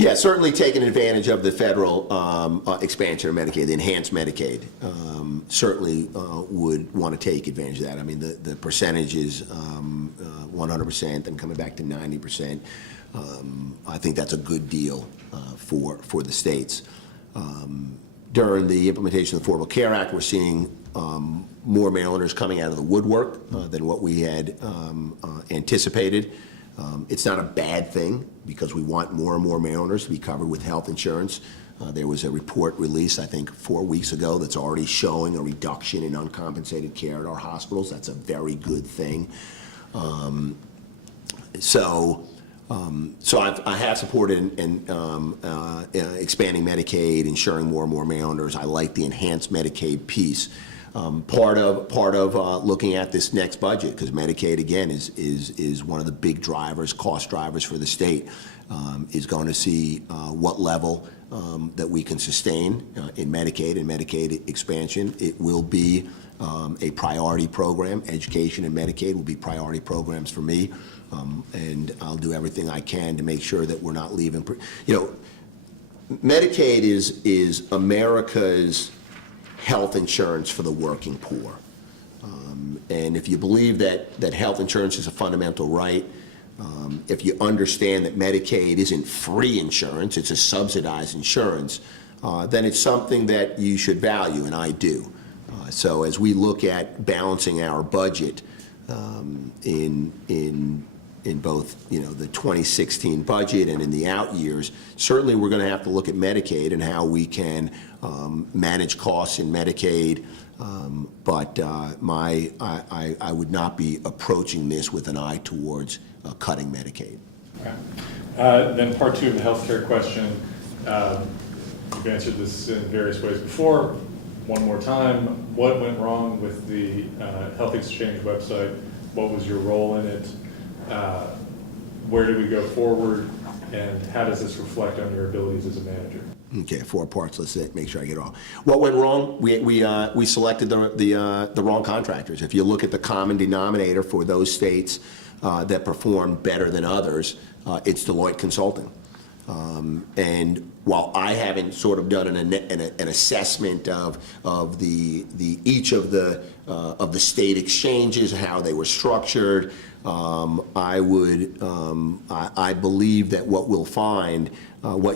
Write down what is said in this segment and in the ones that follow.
Yeah, certainly taking advantage of the federal expansion of Medicaid, the enhanced Medicaid. Certainly would want to take advantage of that. I mean, the percentage is 100%, and coming back to 90%. I think that's a good deal for the states. During the implementation of the Affordable Care Act, we're seeing more Marylanders coming out of the woodwork than what we had anticipated. It's not a bad thing because we want more and more Marylanders to be covered with health insurance. There was a report released, I think, 4 weeks ago that's already showing a reduction in uncompensated care at our hospitals. That's a very good thing. So I have supported expanding Medicaid, ensuring more and more Marylanders. I like the enhanced Medicaid piece. Part of looking at this next budget, because Medicaid again is one of the big drivers, cost drivers for the state, is going to see what level that we can sustain in Medicaid and Medicaid expansion. It will be a priority program. Education and Medicaid will be priority programs for me, and I'll do everything I can to make sure that we're not leaving. Medicaid is America's health insurance for the working poor. And if you believe that health insurance is a fundamental right, if you understand that Medicaid isn't free insurance, it's a subsidized insurance, then it's something that you should value, and I do. So as we look at balancing our budget in both the 2016 budget and in the out years, certainly we're going to have to look at Medicaid and how we can manage costs in Medicaid. But I would not be approaching this with an eye towards cutting Medicaid. Okay. Then part two of the healthcare question. You've answered this in various ways before. One more time, what went wrong with the Health Exchange website? What was your role in it? Where do we go forward? And how does this reflect on your abilities as a manager? Okay, 4 parts. Let's make sure I get it all. What went wrong? We selected the wrong contractors. If you look at the common denominator for those states that performed better than others, it's Deloitte Consulting. And while I haven't sort of done an assessment of each of the state exchanges, how they were structured, I believe that what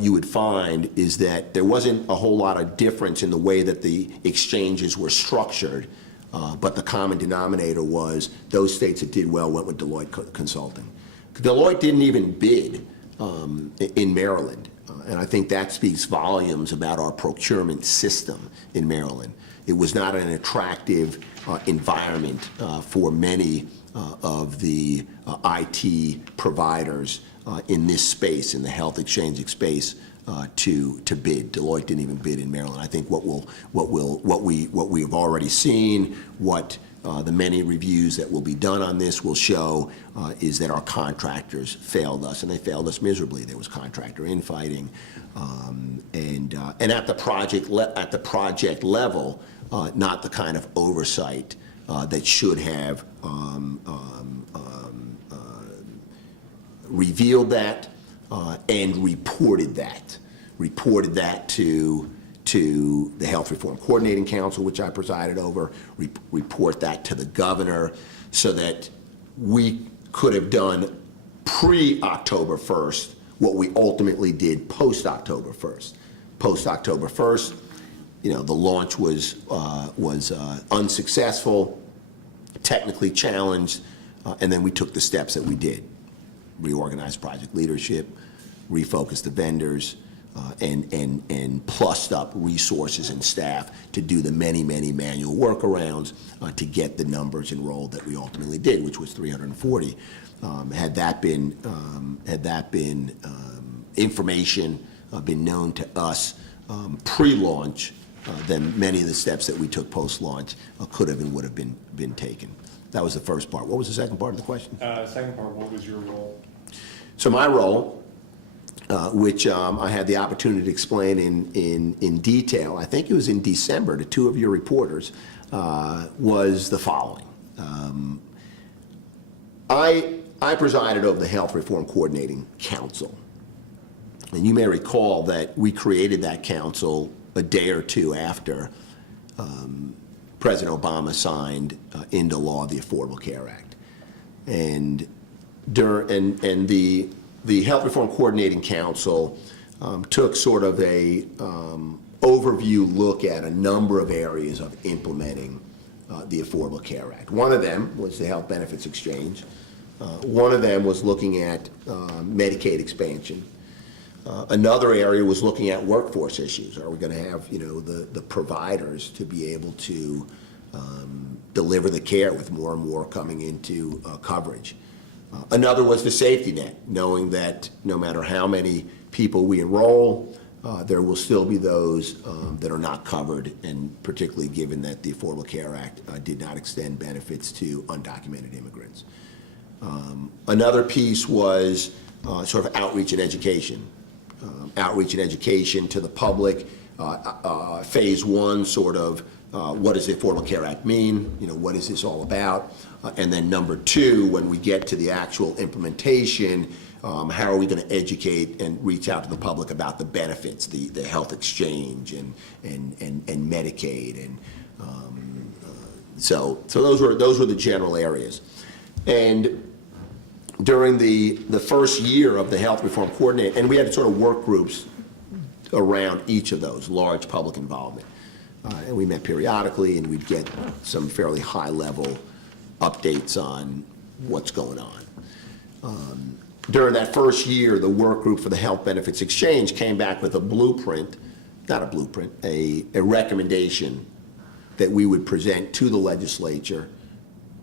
you would find is that there wasn't a whole lot of difference in the way that the exchanges were structured, but the common denominator was those states that did well went with Deloitte Consulting. Deloitte didn't even bid in Maryland, and I think that speaks volumes about our procurement system in Maryland. It was not an attractive environment for many of the IT providers in this space, in the health exchange space, to bid. Deloitte didn't even bid in Maryland. I think what we have already seen, what the many reviews that will be done on this will show is that our contractors failed us, and they failed us miserably. There was contractor infighting, and at the project level, not the kind of oversight that should have revealed that and reported that to the Health Reform Coordinating Council, which I presided over, report that to the governor, so that we could have done pre-October 1st what we ultimately did post-October 1st. Post-October 1st, the launch was unsuccessful, technically challenged, and then we took the steps that we did. Reorganized project leadership, refocused the vendors, and plussed up resources and staff to do the many manual workarounds to get the numbers enrolled that we ultimately did, which was 340. Had that been information been known to us pre-launch, then many of the steps that we took post-launch could have and would have been taken. That was the first part. What was the second part of the question? Second part, what was your role? So my role, which I had the opportunity to explain in detail, I think it was in December to 2 of your reporters, was the following. I presided over the Health Reform Coordinating Council. And you may recall that we created that council a day or two after President Obama signed into law the Affordable Care Act. And the Health Reform Coordinating Council took sort of a overview look at a number of areas of implementing the Affordable Care Act. One of them was the Health Benefits Exchange. One of them was looking at Medicaid expansion. Another area was looking at workforce issues. Are we going to have, the providers to be able to deliver the care with more and more coming into coverage? Another was the safety net, knowing that no matter how many people we enroll, there will still be those that are not covered, and particularly given that the Affordable Care Act did not extend benefits to undocumented immigrants. Another piece was sort of outreach and education. Outreach and education to the public. Phase one, sort of, what does the Affordable Care Act mean? What is this all about? And then number two, when we get to the actual implementation, how are we going to educate and reach out to the public about the benefits, the health exchange and Medicaid, and so those were the general areas. And during the first year of the Health Reform Coordinator, and we had sort of work groups around each of those, large public involvement. And we met periodically, and we'd get some fairly high-level updates on what's going on. During that first year, the work group for the Health Benefits Exchange came back with a blueprint, not a blueprint, a recommendation that we would present to the legislature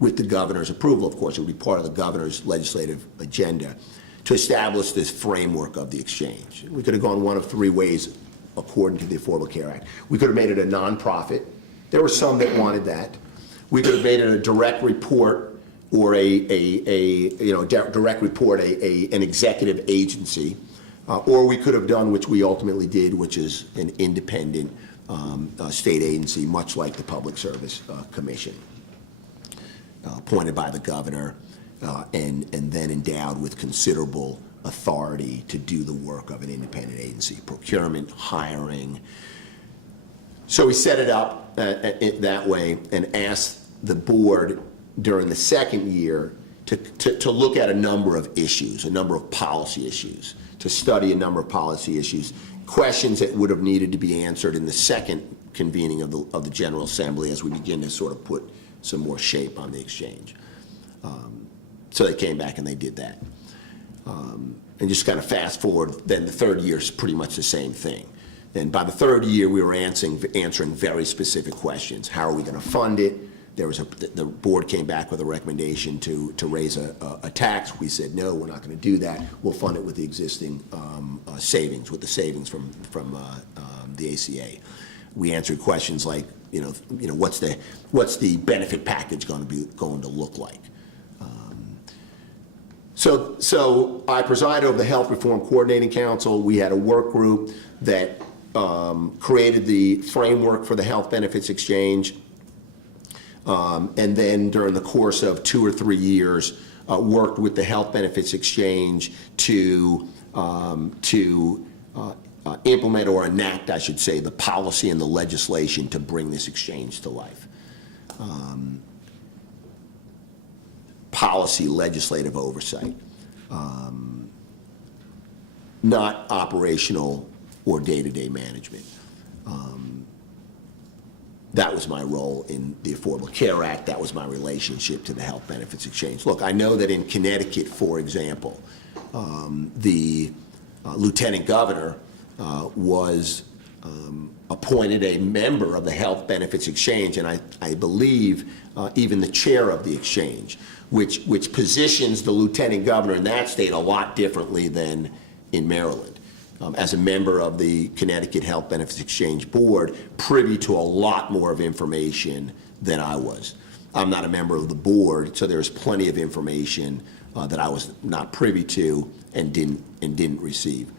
with the governor's approval. Of course, it would be part of the governor's legislative agenda to establish this framework of the exchange. We could have gone one of three ways according to the Affordable Care Act. We could have made it a nonprofit. There were some that wanted that. We could have made it a direct report or an executive agency, or we could have done, which we ultimately did, which is an independent state agency, much like the Public Service Commission, appointed by the governor and then endowed with considerable authority to do the work of an independent agency, procurement, hiring. So we set it up that way and asked the board during the second year to look at a number of issues, a number of policy issues, to study a number of policy issues, questions that would have needed to be answered in the second convening of the General Assembly as we begin to sort of put some more shape on the exchange. So they came back and they did that. And just kind of fast forward, then the third year is pretty much the same thing. And by the third year, we were answering very specific questions. How are we going to fund it? The board came back with a recommendation to raise a tax. We said, no, we're not going to do that. We'll fund it with the existing savings, with the savings from the ACA. We answered questions like, what's the benefit package going to look like? So I preside over the Health Reform Coordinating Council. We had a work group that created the framework for the Health Benefits Exchange. And then during the course of 2 or 3 years, worked with the Health Benefits Exchange to implement or enact, I should say, the policy and the legislation to bring this exchange to life. Policy, legislative oversight, not operational or day-to-day management. That was my role in the Affordable Care Act. That was my relationship to the Health Benefits Exchange. Look, I know that in Connecticut, for example, the lieutenant governor was appointed a member of the Health Benefits Exchange, and I believe even the chair of the exchange, which positions the lieutenant governor in that state a lot differently than in Maryland. As a member of the Connecticut Health Benefits Exchange Board, privy to a lot more of information than I was. I'm not a member of the board, so there's plenty of information that I was not privy to and didn't receive.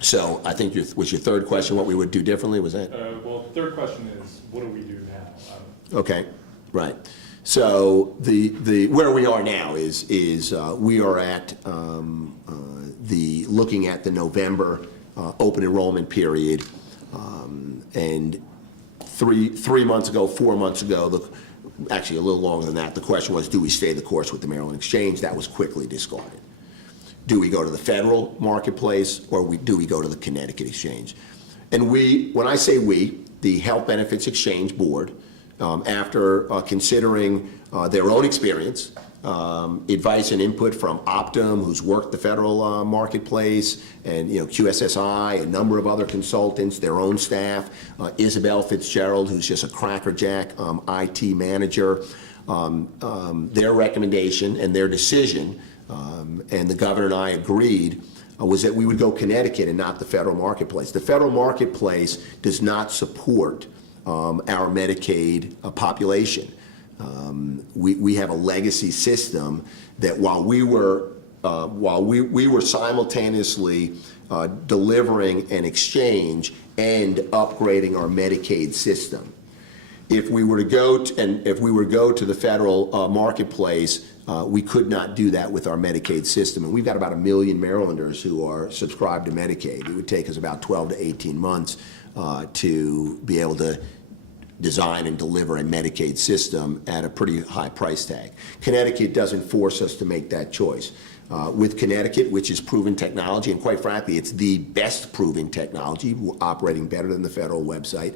So I think was your third question what we would do differently? Was that? Well, third question is, what do we do now? Okay, right. So the where we are now is we are at the looking at the November open enrollment period, and 3 months ago, 4 months ago, actually a little longer than that, the question was, do we stay the course with the Maryland Exchange? That was quickly discarded. Do we go to the federal marketplace, or do we go to the Connecticut Exchange? And when I say we, the Health Benefits Exchange Board, after considering their own experience, advice and input from Optum, who's worked the federal marketplace, and QSSI, a number of other consultants, their own staff, Isabel Fitzgerald, who's just a crackerjack IT manager, their recommendation and their decision, and the governor and I agreed, was that we would go Connecticut and not the federal marketplace. The federal marketplace does not support our Medicaid population. We have a legacy system that while we were simultaneously delivering an exchange and upgrading our Medicaid system. If we were to go to the federal marketplace, we could not do that with our Medicaid system. And we've got about 1 million Marylanders who are subscribed to Medicaid. It would take us about 12 to 18 months to be able to design and deliver a Medicaid system at a pretty high price tag. Connecticut doesn't force us to make that choice. With Connecticut, which is proven technology, and quite frankly, it's the best proven technology, operating better than the federal website,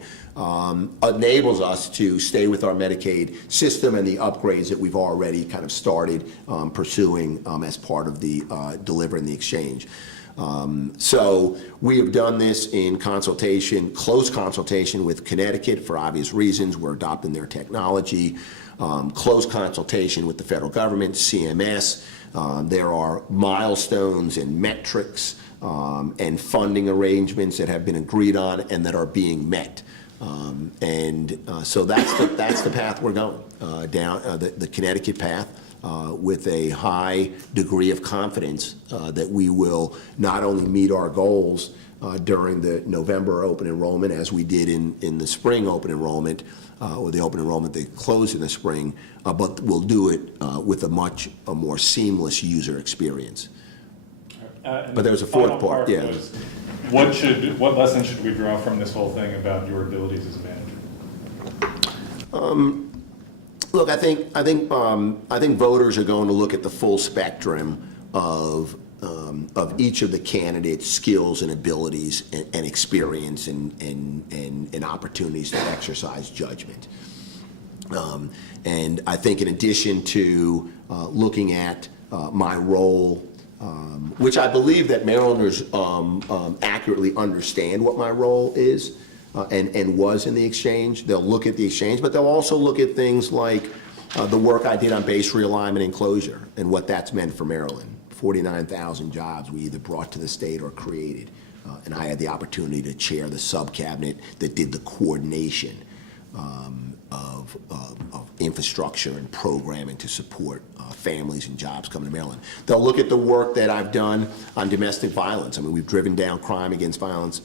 enables us to stay with our Medicaid system and the upgrades that we've already kind of started pursuing as part of the delivering the exchange. So we have done this in close consultation with Connecticut for obvious reasons. We're adopting their technology, close consultation with the federal government, CMS. There are milestones and metrics and funding arrangements that have been agreed on and that are being met. So that's the path we're going down, the Connecticut path. With a high degree of confidence that we will not only meet our goals during the November open enrollment as we did in the spring open enrollment, or the open enrollment that closed in the spring, but we'll do it with a much more seamless user experience. But there's a fourth part, yeah. What lesson should we draw from this whole thing about your abilities as a manager? Look, I think voters are going to look at the full spectrum of each of the candidates' skills and abilities and experience and opportunities to exercise judgment. And I think in addition to looking at my role, which I believe that Marylanders accurately understand what my role is, and was in the exchange. They'll look at the exchange, but they'll also look at things like the work I did on base realignment and closure and what that's meant for Maryland. 49,000 jobs we either brought to the state or created. And I had the opportunity to chair the sub-cabinet that did the coordination of infrastructure and programming to support families and jobs coming to Maryland. They'll look at the work that I've done on domestic violence. I mean, we've driven down crime against violence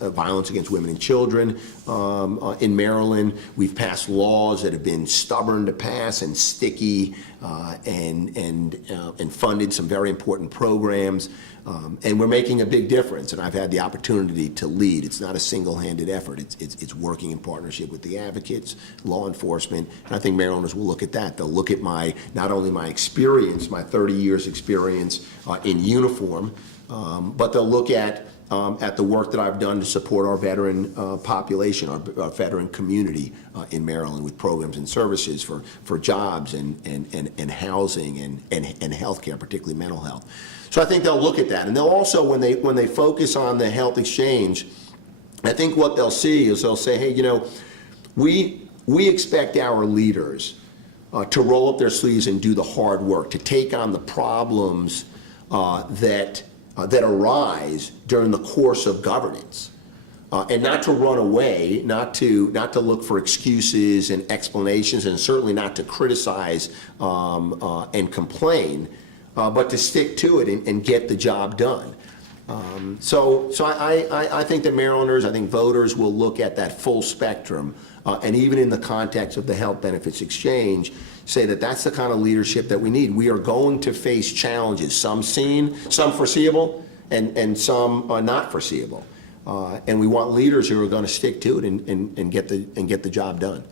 against women and children in Maryland. We've passed laws that have been stubborn to pass and sticky, and funded some very important programs. And we're making a big difference, and I've had the opportunity to lead. It's not a single-handed effort. It's working in partnership with the advocates, law enforcement, and I think Marylanders will look at that. They'll look at not only my experience, my 30 years experience in uniform, but they'll look at the work that I've done to support our veteran population, our veteran community in Maryland with programs and services for jobs and housing and health care, particularly mental health. So I think they'll look at that. And they'll also, when they focus on the health exchange, I think what they'll see is they'll say, hey, we expect our leaders to roll up their sleeves and do the hard work, to take on the problems that arise during the course of governance, and not to run away, not to look for excuses and explanations, and certainly not to criticize and complain, but to stick to it and get the job done. So I think that Marylanders, I think voters will look at that full spectrum, and even in the context of the health benefits exchange, say that that's the kind of leadership that we need. We are going to face challenges, some seen, some foreseeable, and some are not foreseeable. And we want leaders who are going to stick to it and get the job done.